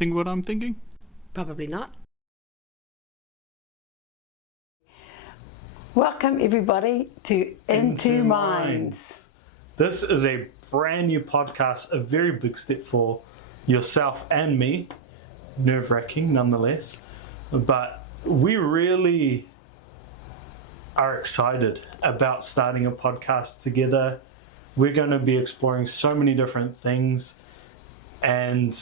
think what I'm thinking? Probably not. Welcome everybody to Into Minds. This is a brand new podcast, a very big step for yourself and me. Nerve-wracking nonetheless, but we really are excited about starting a podcast together. We're going to be exploring so many different things, and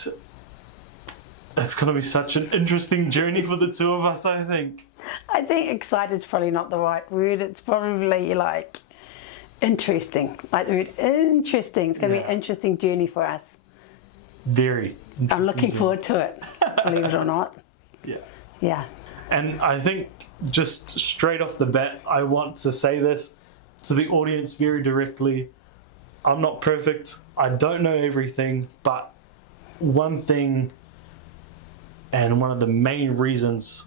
it's going to be such an interesting journey for the two of us, I think. I think excited is probably not the right word. It's probably like interesting. Like the word interesting. It's going to be an interesting journey for us. Very interesting. I'm looking forward to it, believe it or not. Yeah. And I think just straight off the bat, I want to say this to the audience very directly. I'm not perfect. I don't know everything, but one thing, and one of the main reasons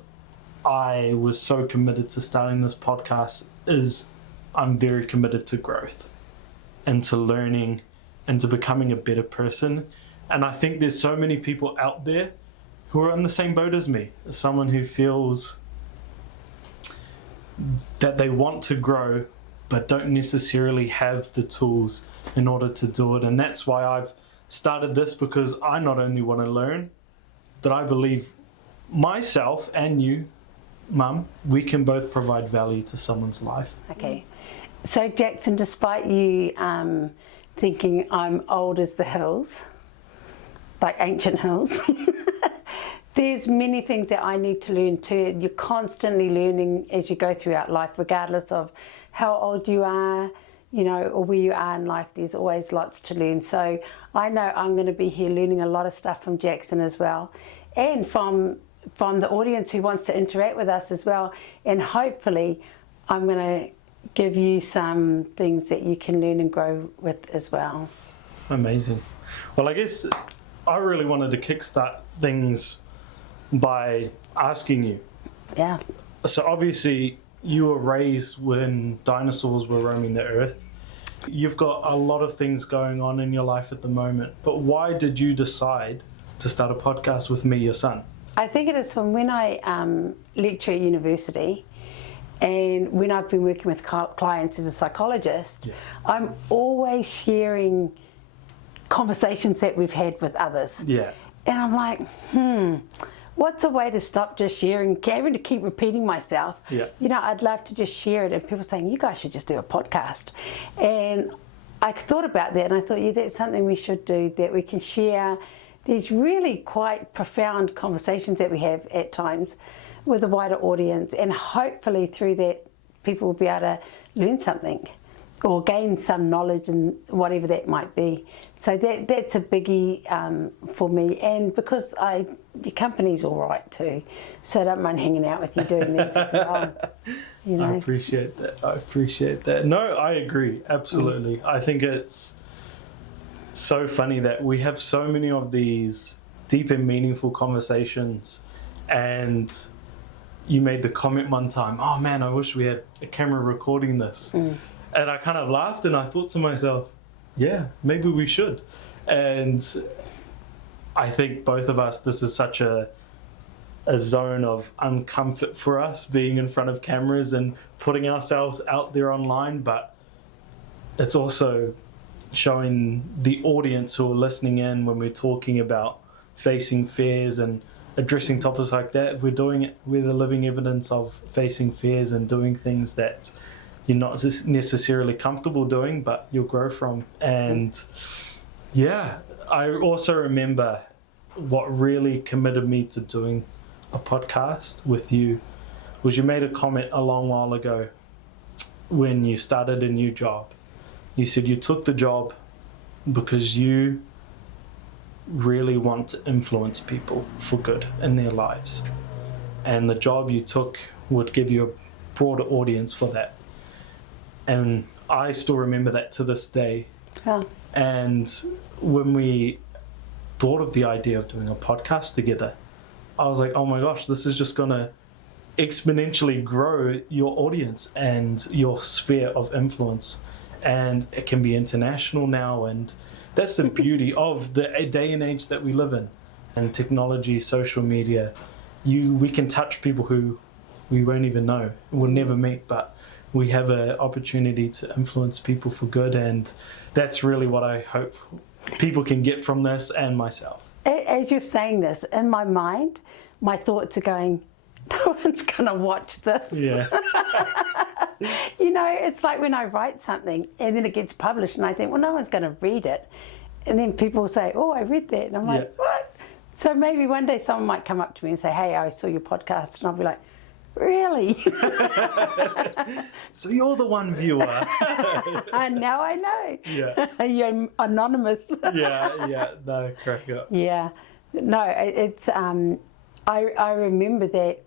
I was so committed to starting this podcast, is I'm very committed to growth and to learning and to becoming a better person. And I think there's so many people out there who are in the same boat as me, as someone who feels that they want to grow but don't necessarily have the tools in order to do it. And that's why I've started this, because I not only want to learn, but I believe myself and you, Mum, we can both provide value to someone's life. Okay. So Jackson, despite you thinking I'm old as the hills, like ancient hills, there's many things that I need to learn too. You're constantly learning as you go throughout life, regardless of how old you are, you know, or where you are in life. There's always lots to learn. So I know I'm going to be here learning a lot of stuff from Jackson as well, and from the audience who wants to interact with us as well. And hopefully I'm going to give you some things that you can learn and grow with as well. Amazing. Well, I guess I really wanted to kickstart things by asking you. Yeah. So obviously you were raised when dinosaurs were roaming the earth. You've got a lot of things going on in your life at the moment, but why did you decide to start a podcast with me, your son? I think it is from when I lecture at university, and when I've been working with clients as a psychologist, I'm always sharing conversations that we've had with others. Yeah. And I'm like, what's a way to stop just sharing, having to keep repeating myself? Yeah. You know, I'd love to just share it, and people saying, you guys should just do a podcast. And I thought about that, and I thought, yeah, that's something we should do, that we can share these really quite profound conversations that we have at times with a wider audience, and hopefully through that people will be able to learn something or gain some knowledge and whatever that might be. So that's a biggie for me, and because your company's all right too, so I don't mind hanging out with you doing this as well. You know? I appreciate that. No, I agree, absolutely. I think it's so funny that we have so many of these deep and meaningful conversations, and you made the comment one time, oh man, I wish we had a camera recording this. And I kind of laughed, and I thought to myself, yeah, maybe we should. And I think both of us, this is such a zone of uncomfort for us, being in front of cameras and putting ourselves out there online, but it's also showing the audience who are listening in when we're talking about facing fears and addressing topics like that. We're doing it, we're the living evidence of facing fears and doing things that you're not necessarily comfortable doing, but you'll grow from. And yeah, I also remember what really committed me to doing a podcast with you was you made a comment a long while ago when you started a new job. You said you took the job because you really want to influence people for good in their lives. And the job you took would give you a broader audience for that. And I still remember that to this day. Yeah. And when we thought of the idea of doing a podcast together, I was like, oh my gosh, this is just going to exponentially grow your audience and your sphere of influence. And it can be international now, and that's the beauty of the day and age that we live in. and technology, social media, we can touch people who we won't even know, we'll never meet, but we have an opportunity to influence people for good, and that's really what I hope people can get from this, and myself. As you're saying this, in my mind, my thoughts are going, no one's going to watch this. Yeah. You know, it's like when I write something and then it gets published and I think, well, no one's going to read it. And then people say, oh, I read that. And I'm like, what? So maybe one day someone might come up to me and say, hey, I saw your podcast. And I'll be like, really? So you're the one viewer. And now I know. Yeah. You're anonymous. Yeah, no, crack up. Yeah. No, it's, I remember that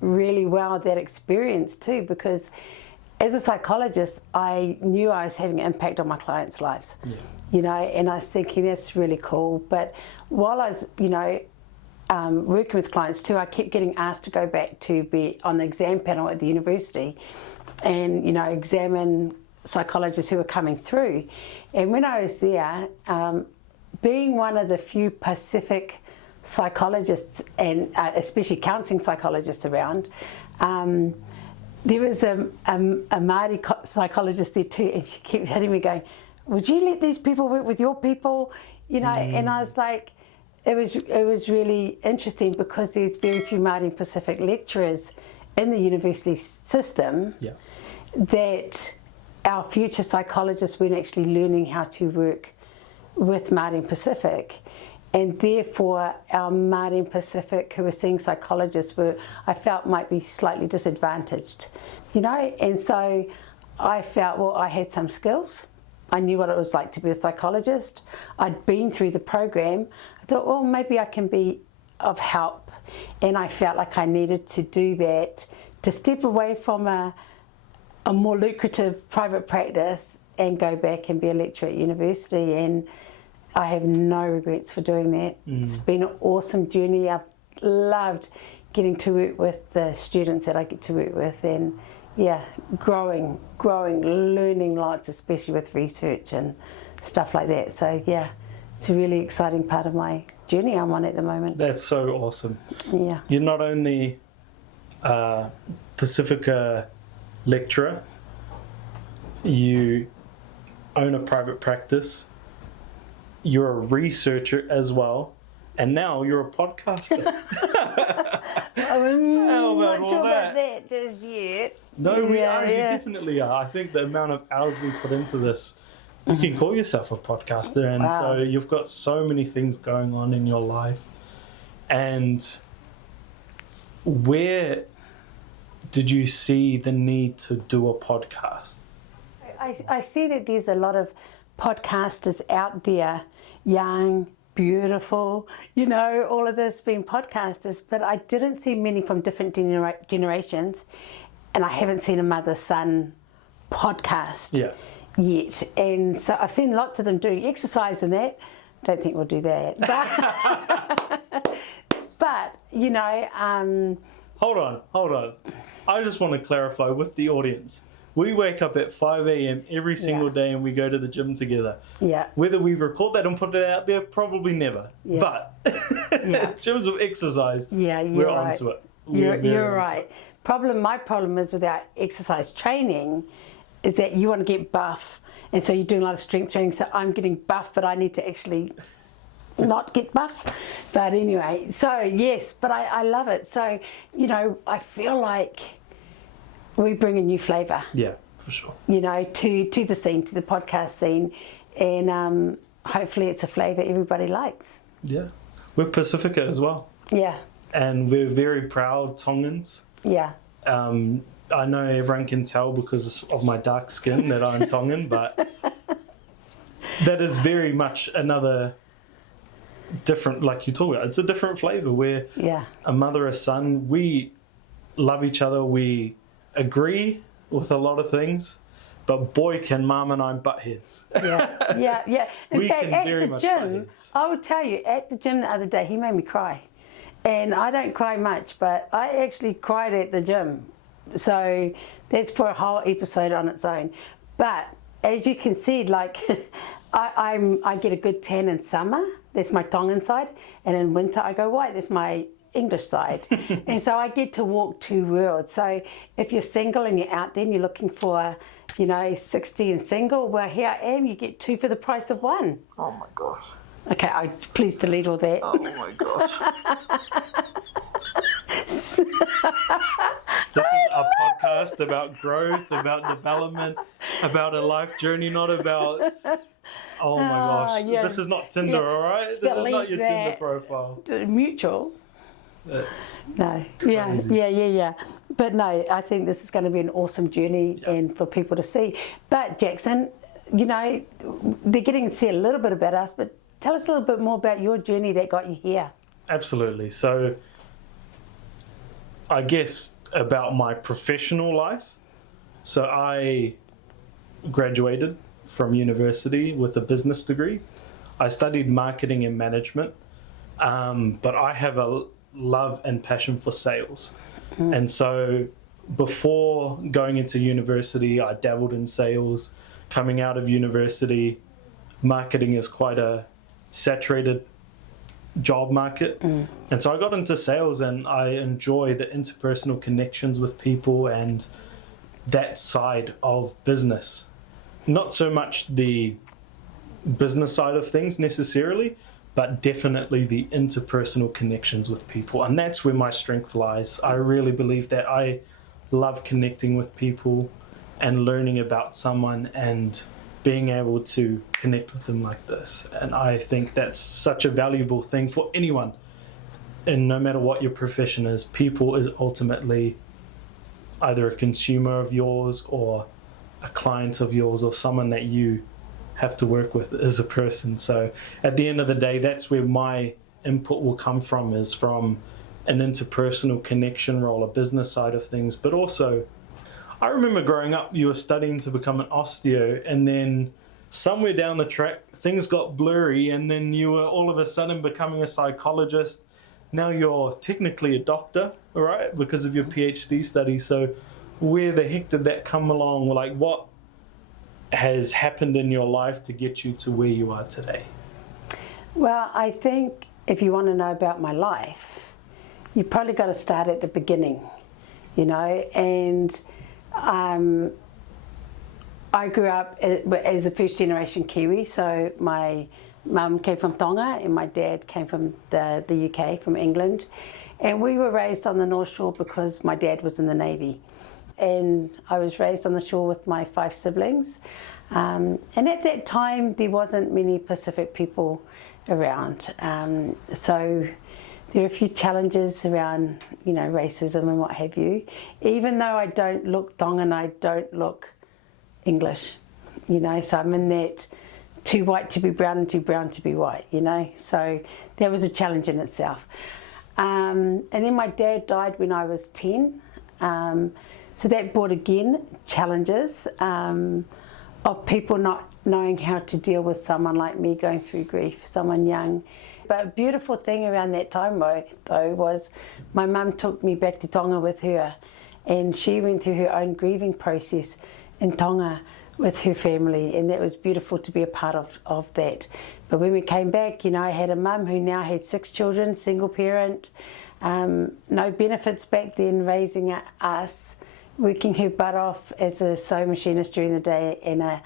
really well, that experience too, because as a psychologist, I knew I was having an impact on my clients' lives. Yeah. You know, and I was thinking that's really cool. But while I was, you know, working with clients too, I kept getting asked to go back to be on the exam panel at the university and, you know, examine psychologists who were coming through. And when I was there, being one of the few Pacific psychologists, and especially counselling psychologists around, there was a Māori psychologist there too, and she kept hitting me going, would you let these people work with your people? You know, and I was like, it was really interesting because there's very few Māori and Pacific lecturers in the university system that our future psychologists weren't actually learning how to work with Māori and Pacific. And therefore, our Māori and Pacific who were seeing psychologists were, I felt, might be slightly disadvantaged, you know? And so I felt, well, I had some skills. I knew what it was like to be a psychologist. I'd been through the program. I thought, well, maybe I can be of help. And I felt like I needed to do that, to step away from a more lucrative private practice and go back and be a lecturer at university. And I have no regrets for doing that. It's been an awesome journey. I've loved getting to work with the students that I get to work with, and yeah, growing, learning lots, especially with research and stuff like that. So yeah, it's a really exciting part of my journey I'm on at the moment. That's so awesome. Yeah. You're not only Pacifica lecturer, you own a private practice, you're a researcher as well, and now you're a podcaster. I'm How about not all sure that? about that just yet. No, we Yeah, are. You yeah. definitely are. I think the amount of hours we put into this, you can call yourself a podcaster. And Wow. so you've got so many things going on in your life. And where did you see the need to do a podcast? I see that there's a lot of podcasters out there, young, beautiful, you know, all of this being podcasters, but I didn't see many from different generations, and I haven't seen a mother-son podcast yet. And so I've seen lots of them doing exercise and that. Don't think we'll do that. But you know... Hold on. I just want to clarify with the audience. We wake up at 5 a.m. every single day and we go to the gym together. Yeah. Whether we record that and put it out there, probably never. Yeah. But in terms of exercise, Yeah, we're you're right. onto it. You're right. My problem is with our exercise training is that you want to get buff, and so you're doing a lot of strength training. So I'm getting buff, but I need to actually not get buff. But anyway, so yes, but I love it. So, you know, I feel like we bring a new flavour. Yeah, for sure. You know, to the scene, to the podcast scene, and hopefully it's a flavour everybody likes. Yeah, we're Pacifica as well. Yeah. And we're very proud Tongans. Yeah. I know everyone can tell because of my dark skin that I'm Tongan, but that is very much another different, like you talk about, it's a different flavour where a mother, a son, we love each other, we agree with a lot of things, but boy can Mum and I butt heads. Yeah. In We fact, can at very the much gym, butt heads. I will tell you, at the gym the other day, he made me cry. And I don't cry much, but I actually cried at the gym. So that's for a whole episode on its own. But as you can see, like I get a good tan in summer. That's my Tongan side. And in winter, I go white. That's my English side. And so I get to walk two worlds. So if you're single and you're out there and you're looking for, 60 and single, well, here I am. You get two for the price of one. Oh my gosh. Okay, please delete all that. Oh my gosh. This is a podcast about growth, about development, about a life journey, not about. Oh my gosh. yeah. This is not Tinder, all right? This is Delete not your Tinder that. profile. Mutual. It's No. Crazy. Yeah. But no, I think this is going to be an awesome journey and for people to see. But Jackson, they're getting to see a little bit about us, but tell us a little bit more about your journey that got you here. absolutely. So, I guess about my professional life. So, I graduated from university with a business degree. I studied marketing and management, but I have a love and passion for sales. And so before going into university, I dabbled in sales. Coming out of university, marketing is quite a saturated job market. And so I got into sales, and I enjoy the interpersonal connections with people and that side of business. Not so much the business side of things necessarily, but definitely the interpersonal connections with people. And that's where my strength lies. I really believe that I love connecting with people and learning about someone and being able to connect with them like this. And I think that's such a valuable thing for anyone. And no matter what your profession is, people is ultimately either a consumer of yours or a client of yours or someone that you have to work with as a person. So at the end of the day, that's where my input will come from, is from an interpersonal connection role, a business side of things. But also, I remember growing up, you were studying to become an osteo, and then somewhere down the track, things got blurry, and then you were all of a sudden becoming a psychologist. Now you're technically a doctor, all right, because of your PhD study. So where the heck did that come along? Like, what has happened in your life to get you to where you are today? Well, I think if you want to know about my life, you probably got to start at the beginning, and I grew up as a first generation Kiwi. So my mum came from Tonga and my dad came from the UK, from England. And we were raised on the North Shore because my dad was in the Navy. And I was raised on the shore with my 5 siblings. And at that time, there wasn't many Pacific people around. So there are a few challenges around, racism and what have you. Even though I don't look Tongan, I don't look English, so I'm in that too white to be brown and too brown to be white, So that was a challenge in itself. And then my dad died when I was 10. So that brought again challenges of people not knowing how to deal with someone like me going through grief, someone young. But a beautiful thing around that time though was my mum took me back to Tonga with her, and she went through her own grieving process in Tonga with her family, and that was beautiful to be a part of that. But when we came back, I had a mum who now had 6 children, single parent, no benefits back then, raising us, working her butt off as a sewing machinist during the day and a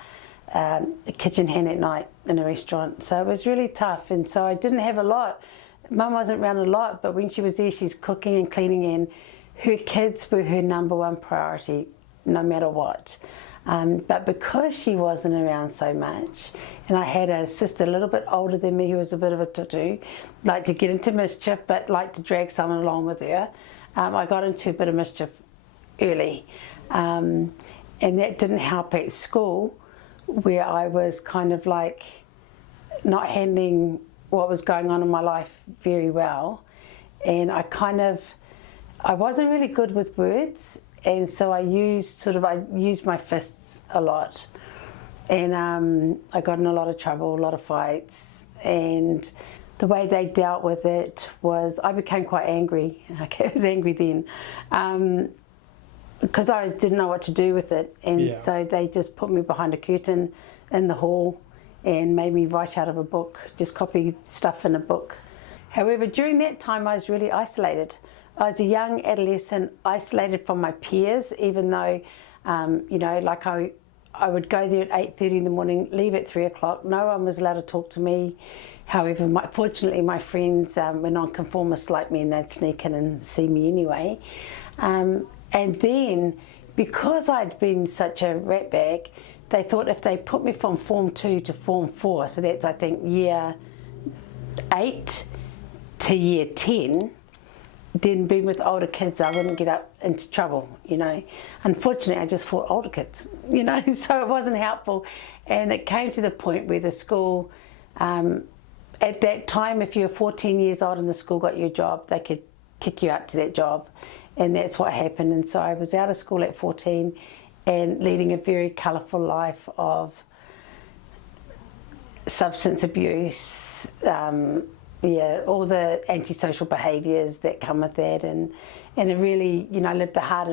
kitchen hand at night in a restaurant. So it was really tough, and so I didn't have a lot. Mum wasn't around a lot, but when she was there, she's cooking and cleaning, and her kids were her number one priority, no matter what. But because she wasn't around so much, and I had a sister a little bit older than me who was a bit of a tutu, liked to get into mischief, but liked to drag someone along with her, I got into a bit of mischief early. And that didn't help at school, where I was kind of like not handling what was going on in my life very well. And I wasn't really good with words. And so I used my fists a lot, and I got in a lot of trouble, a lot of fights, and the way they dealt with it was I became quite angry. I was angry then, because I didn't know what to do with it, and so they just put me behind a curtain in the hall, and made me write out of a book, just copy stuff in a book. However, during that time I was really isolated. I was a young adolescent, isolated from my peers, even though, you know, like I would go there at 8:30 in the morning, leave at 3 o'clock. No one was allowed to talk to me. However, fortunately my friends were nonconformists like me, and they'd sneak in and see me anyway. And then, because I'd been such a ratbag, they thought if they put me from Form 2 to Form 4, so that's I think year 8 to year 10, then being with older kids, I wouldn't get up into trouble, you know. Unfortunately, I just fought older kids, you know, so it wasn't helpful. And it came to the point where the school, at that time, if you were 14 years old and the school got you a job, they could kick you out to that job. And that's what happened. And so I was out of school at 14 and leading a very colourful life of substance abuse, yeah, all the antisocial behaviours that come with that, and it really, you know, lived a hard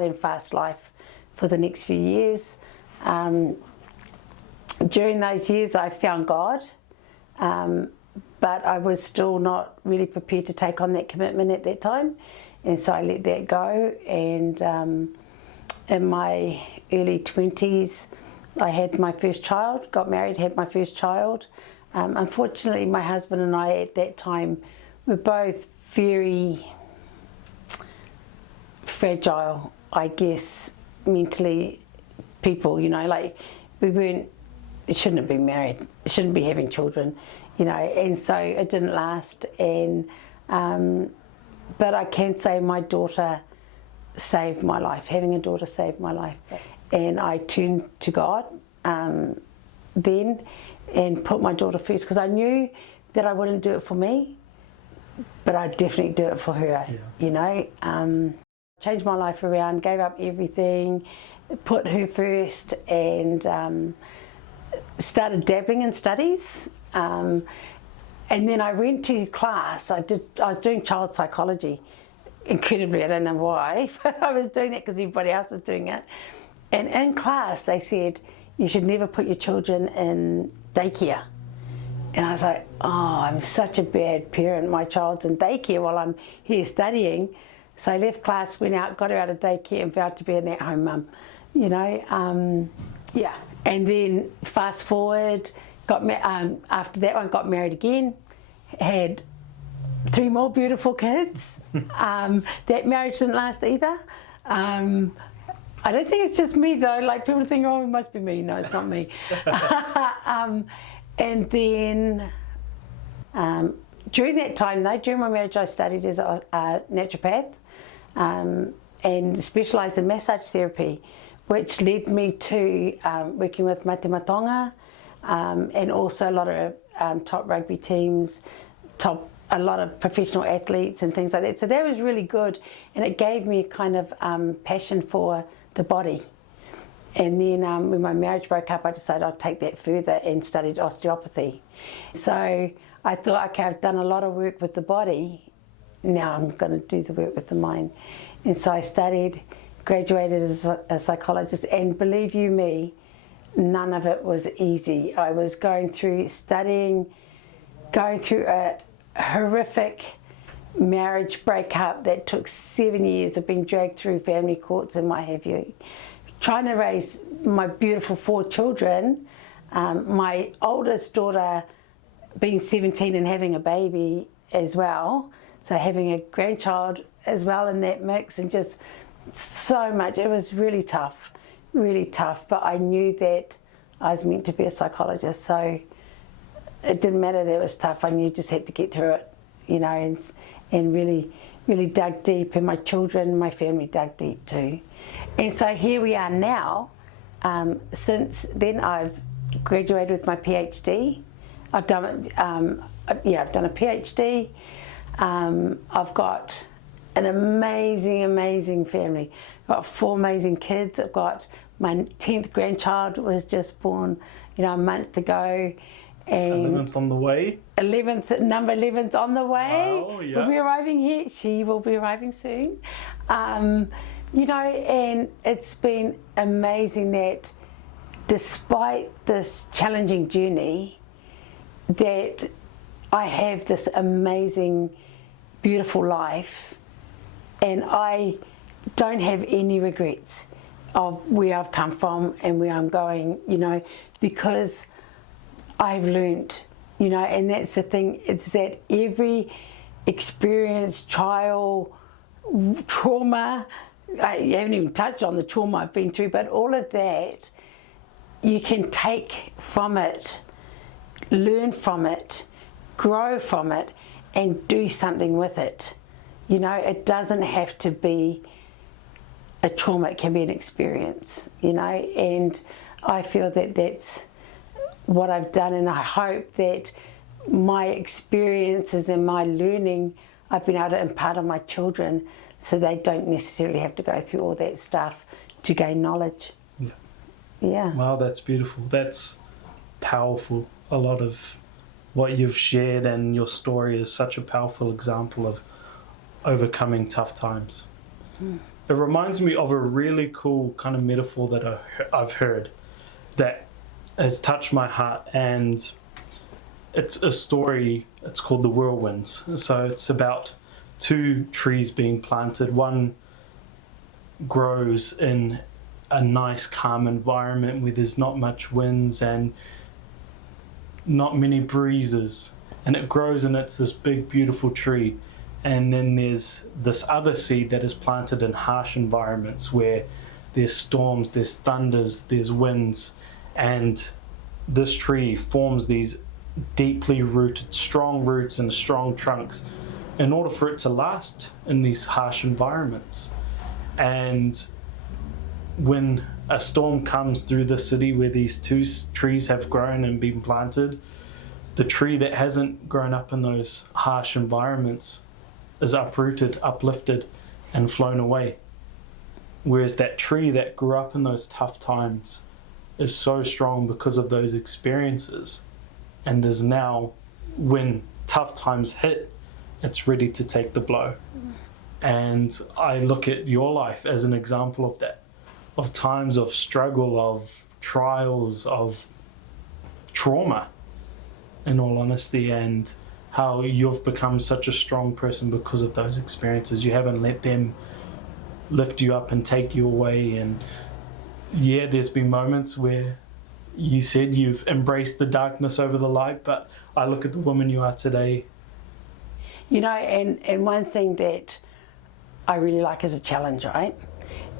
and fast life for the next few years. During those years I found God, but I was still not really prepared to take on that commitment at that time, and so I let that go. And in my early 20s I had my first child, got married, had my first child. Unfortunately, my husband and I at that time were both very fragile, I guess, mentally people, you know, like we shouldn't have been married, shouldn't be having children, you know, and so it didn't last. And but I can say my daughter saved my life. Having a daughter saved my life. And I turned to God then and put my daughter first, because I knew that I wouldn't do it for me, but I'd definitely do it for her, yeah. You know. Changed my life around, gave up everything, put her first, and started dabbling in studies. And then I went to class. I was doing child psychology. Incredibly, I don't know why, but I was doing that because everybody else was doing it. And in class they said, you should never put your children in daycare. And I was like, oh, I'm such a bad parent. My child's in daycare while I'm here studying. So I left class, went out, got her out of daycare and vowed to be an at-home mum, you know. Yeah, and then fast forward, after that one got married again, had 3 more beautiful kids. That marriage didn't last either. I don't think it's just me though, like people think, oh, it must be me. No, it's not me. And then during that time though, during my marriage I studied as a naturopath and specialised in massage therapy, which led me to working with Mate Matonga, and also a lot of top rugby teams, a lot of professional athletes and things like that. So that was really good, and it gave me a kind of passion for the body. And then when my marriage broke up, I decided I'd take that further and studied osteopathy. So I thought, okay, I've done a lot of work with the body, now I'm going to do the work with the mind. And so I studied, graduated as a psychologist, and believe you me, none of it was easy. I was going through a horrific marriage breakup that took 7 years of being dragged through family courts and what have you. Trying to raise my beautiful 4 children, my oldest daughter being 17 and having a baby as well, so having a grandchild as well in that mix, and just so much. It was really tough, but I knew that I was meant to be a psychologist, so it didn't matter that it was tough. I knew you just had to get through it, you know, and really dug deep, and my children, my family dug deep too. And so here we are now. Since then I've graduated with my PhD. I've done a PhD. I've got an amazing family. I've got 4 amazing kids. I've got my 10th grandchild was just born, you know, a month ago. And 11th on the way. Number 11's on the way. Wow, yeah. Will be arriving here. She will be arriving soon. You know, and it's been amazing that despite this challenging journey, that I have this amazing, beautiful life, and I don't have any regrets of where I've come from and where I'm going, you know, because I've learned, you know, and that's the thing, it's that every experience, trial, trauma, I haven't even touched on the trauma I've been through, but all of that, you can take from it, learn from it, grow from it, and do something with it. You know, it doesn't have to be a trauma, it can be an experience, you know, and I feel that that's what I've done, and I hope that my experiences and my learning, I've been able to impart on my children so they don't necessarily have to go through all that stuff to gain knowledge. Yeah. Yeah. Wow, that's beautiful. That's powerful. A lot of what you've shared and your story is such a powerful example of overcoming tough times. It reminds me of a really cool kind of metaphor that I've heard that has touched my heart, and it's a story. It's called The Whirlwinds. So it's about two trees being planted. One grows in a nice calm environment where there's not much winds and not many breezes, and it grows and it's this big beautiful tree. And then there's this other seed that is planted in harsh environments where there's storms, there's thunders, there's winds, and this tree forms these deeply rooted, strong roots and strong trunks in order for it to last in these harsh environments. And when a storm comes through the city where these two trees have grown and been planted, the tree that hasn't grown up in those harsh environments is uprooted, uplifted, and flown away. Whereas that tree that grew up in those tough times is so strong because of those experiences, and is now, when tough times hit, it's ready to take the blow. And I look at your life as an example of that, of times of struggle, of trials, of trauma, in all honesty, and how you've become such a strong person because of those experiences. You haven't let them lift you up and take you away. And yeah, there's been moments where you said you've embraced the darkness over the light, but I look at the woman you are today. You know, and one thing that I really like is a challenge, right?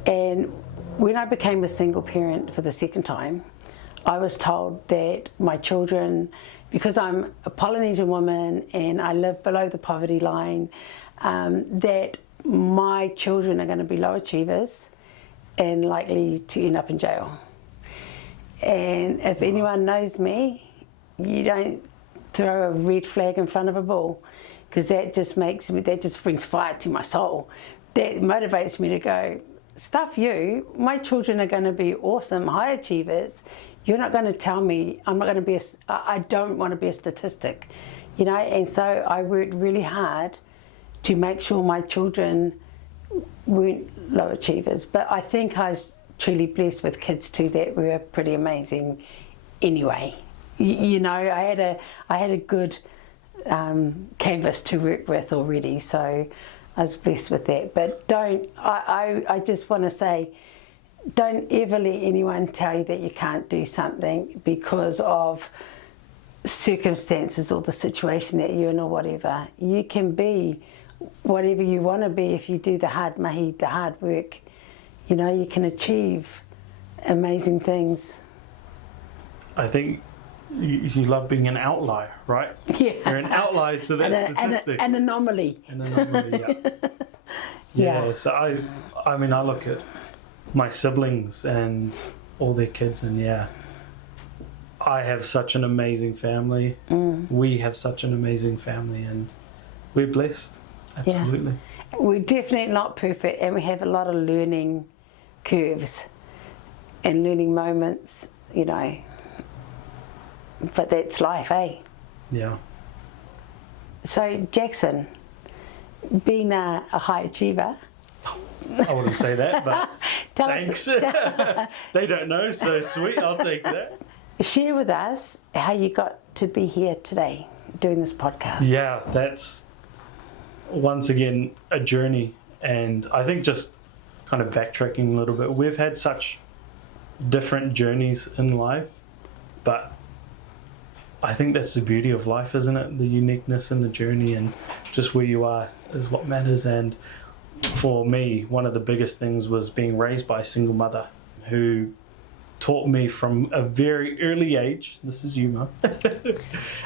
And when I became a single parent for the second time, I was told that my children, because I'm a Polynesian woman and I live below the poverty line, that my children are going to be low achievers and likely to end up in jail. And if anyone knows me, you don't throw a red flag in front of a bull, because that just brings fire to my soul. That motivates me to go, stuff you, my children are going to be awesome, high achievers. You're not going to tell me I'm not going to be I don't want to be a statistic, you know. And so I worked really hard to make sure my children weren't low achievers. But I think I was truly blessed with kids too that were pretty amazing anyway. You know, I had a good canvas to work with already, so I was blessed with that. But I just want to say, don't ever let anyone tell you that you can't do something because of circumstances or the situation that you're in or whatever. You can be whatever you want to be if you do the hard mahi, the hard work. You know, you can achieve amazing things. I think you love being an outlier, right? Yeah. You're an outlier to that statistic. An anomaly. An anomaly, yeah. Yeah. So I mean, I look at my siblings and all their kids, and yeah, I have such an amazing family. We have such an amazing family, and we're blessed. Absolutely. Yeah. We're definitely not perfect, and we have a lot of learning curves and learning moments, you know. But that's life, eh? Yeah. So Jackson, being a high achiever, I wouldn't say that, but Tell thanks. us, They don't know, so sweet. I'll take that. share with us how you got to be here today doing this podcast. Yeah, that's once again a journey, and I think just kind of backtracking a little bit, we've had such different journeys in life, but I think that's the beauty of life, isn't it? The uniqueness in the journey, and just where you are is what matters. And for me, one of the biggest things was being raised by a single mother who taught me from a very early age, this is you, Mum,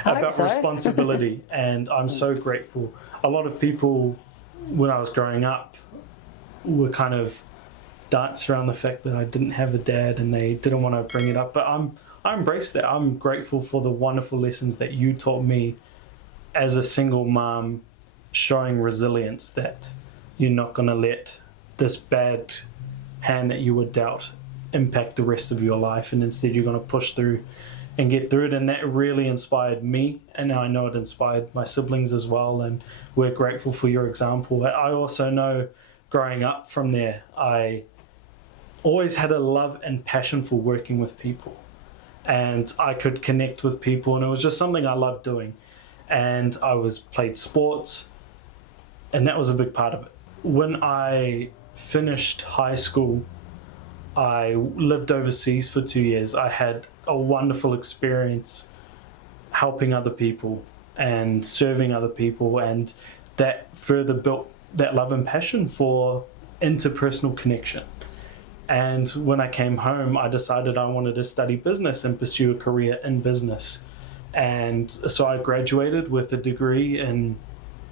about responsibility. And I'm so grateful. A lot of people, when I was growing up, were kind of dance around the fact that I didn't have a dad and they didn't want to bring it up. But I embrace that. I'm grateful for the wonderful lessons that you taught me as a single mom, showing resilience, that you're not going to let this bad hand that you were dealt impact the rest of your life, and instead you're going to push through and get through it. And that really inspired me, and I know it inspired my siblings as well, and we're grateful for your example. I also know growing up from there, I always had a love and passion for working with people, and I could connect with people, and it was just something I loved doing. And I played sports, and that was a big part of it. When I finished high school, I lived overseas for 2 years. I had a wonderful experience helping other people and serving other people, and that further built that love and passion for interpersonal connection. And when I came home, I decided I wanted to study business and pursue a career in business. And so I graduated with a degree in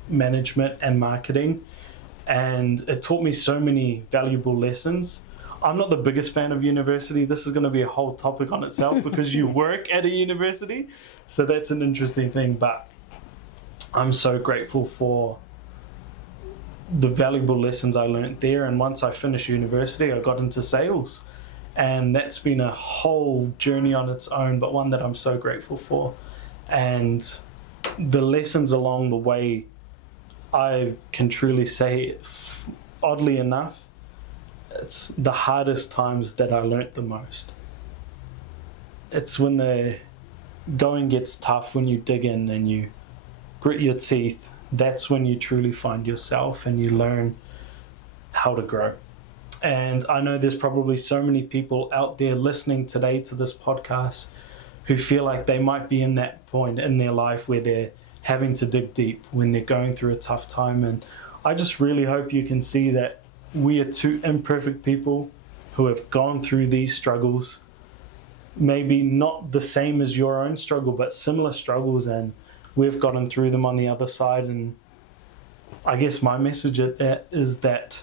management and marketing, and it taught me so many valuable lessons. I'm not the biggest fan of university. This is going to be a whole topic on itself because you work at a university, so that's an interesting thing. But I'm so grateful for the valuable lessons I learned there. And once I finished university, I got into sales, and that's been a whole journey on its own, but one that I'm so grateful for. And the lessons along the way, I can truly say, oddly enough, it's the hardest times that I learnt the most. It's when the going gets tough, when you dig in and you grit your teeth, that's when you truly find yourself and you learn how to grow. And I know there's probably so many people out there listening today to this podcast who feel like they might be in that point in their life where they're having to dig deep, when they're going through a tough time. And I just really hope you can see that we are two imperfect people who have gone through these struggles, maybe not the same as your own struggle, but similar struggles, and we've gotten through them on the other side. And I guess my message is that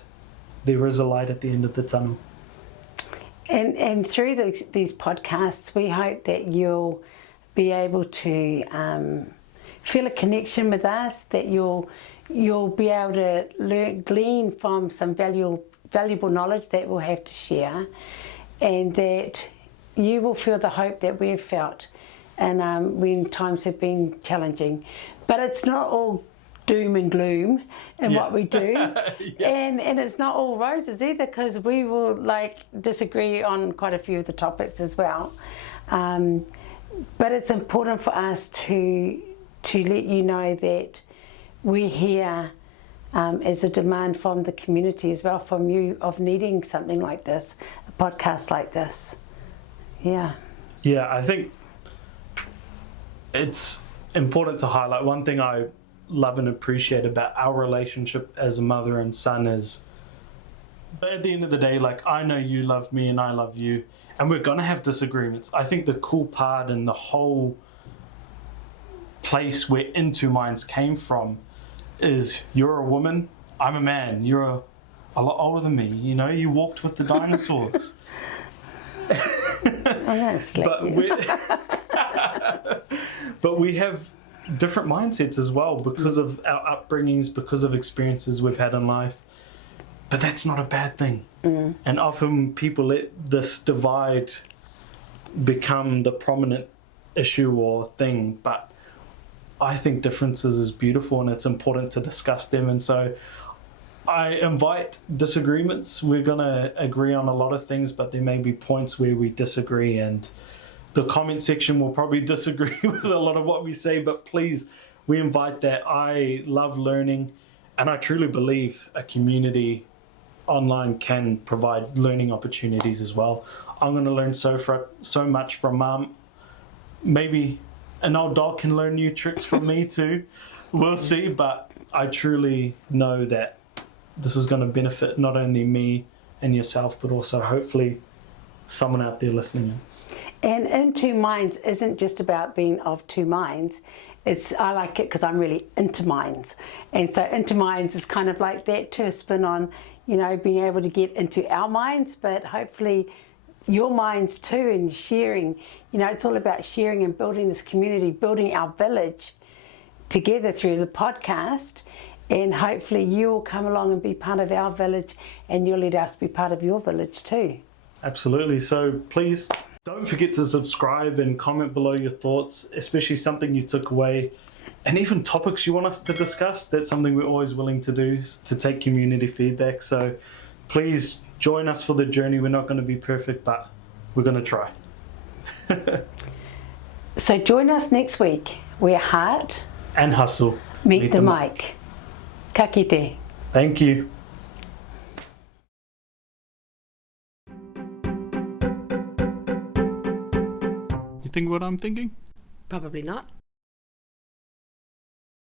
there is a light at the end of the tunnel. And through these podcasts, we hope that you'll be able to feel a connection with us, that you'll be able to glean from some valuable knowledge that we'll have to share, and that you will feel the hope that we've felt, and when times have been challenging. But it's not all doom and gloom in what we do. And it's not all roses either, because we will disagree on quite a few of the topics as well. But it's important for us to let you know that we're here as a demand from the community as well, from you, of needing something like this, a podcast like this. Yeah, I think it's important to highlight one thing I love and appreciate about our relationship as a mother and son is, but at the end of the day, I know you love me and I love you, and we're gonna have disagreements. I think the cool part and the whole place where Into Minds came from is, you're a woman, I'm a man, you're a lot older than me, you walked with the dinosaurs. But we have different mindsets as well because of our upbringings, because of experiences we've had in life. But that's not a bad thing. And often people let this divide become the prominent issue or thing. But I think differences is beautiful, and it's important to discuss them. And so I invite disagreements. We're going to agree on a lot of things, but there may be points where we disagree, and the comment section will probably disagree with a lot of what we say, but please, we invite that. I love learning, and I truly believe a community online can provide learning opportunities as well. I'm going to learn so much from Mum. Maybe an old dog can learn new tricks from me too. We'll see, but I truly know that this is going to benefit not only me and yourself, but also hopefully someone out there listening. And In Two Minds isn't just about being of two minds. I like it because I'm really into minds. And so Into Minds is kind of like that, to a spin on, being able to get into our minds, but hopefully your minds too, and sharing. It's all about sharing and building this community, building our village together through the podcast. And hopefully you'll come along and be part of our village, and you'll let us be part of your village too. Absolutely. So please don't forget to subscribe and comment below your thoughts, especially something you took away, and even topics you want us to discuss. That's something we're always willing to do, to take community feedback. So please join us for the journey. We're not going to be perfect, but we're going to try. So join us next week where heart and hustle meet the mic. Ka kite. Thank you. You think what I'm thinking? Probably not.